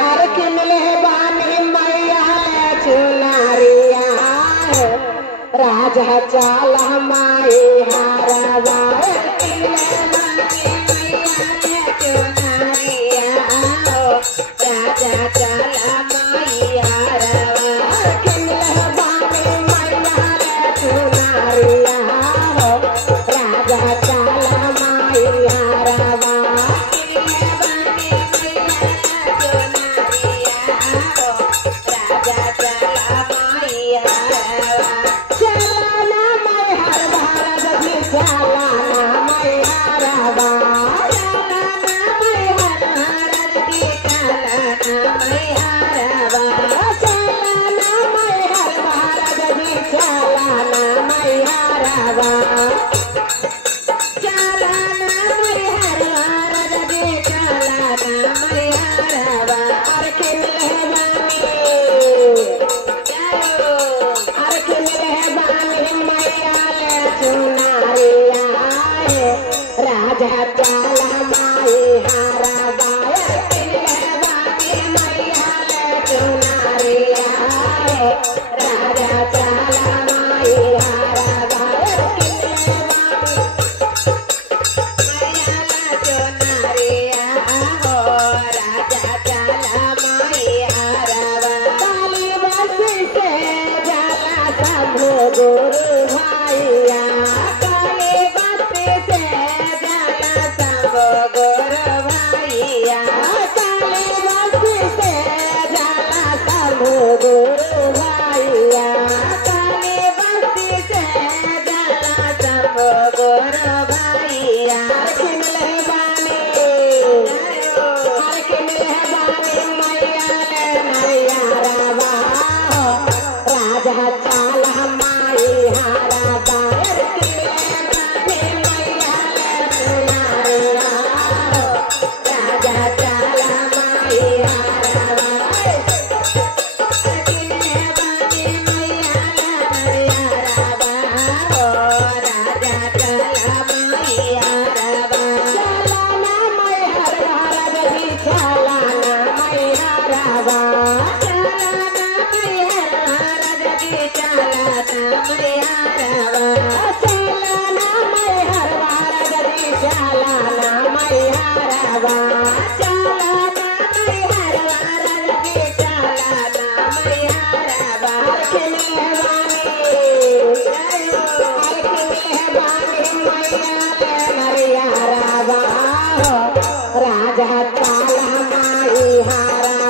हर किमले बानी मैया चुनारिया राजा चाला माई हारवा राजा चाला माई हारवा किमले बानी मैया चुनारिया राजा चाला माई हारवा राजा चाला माई हारवा मैया चुनारिया राजा चाला माई हारवा चुनारिया हो राजा चाला माई हारवा काली बस से जाला सब गुरु भाइया काली बस से गोर भाइया काली बस से जाला सब गुरु भाइया काली बस से जाला सब गोर भाइया हर किमले बानी मैया नरिया रवा राजा चाला माई हारवा राजा चाला माई हारवा राजा चाला माई हारवा राजा चाला माई हारवा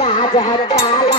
राजा चाला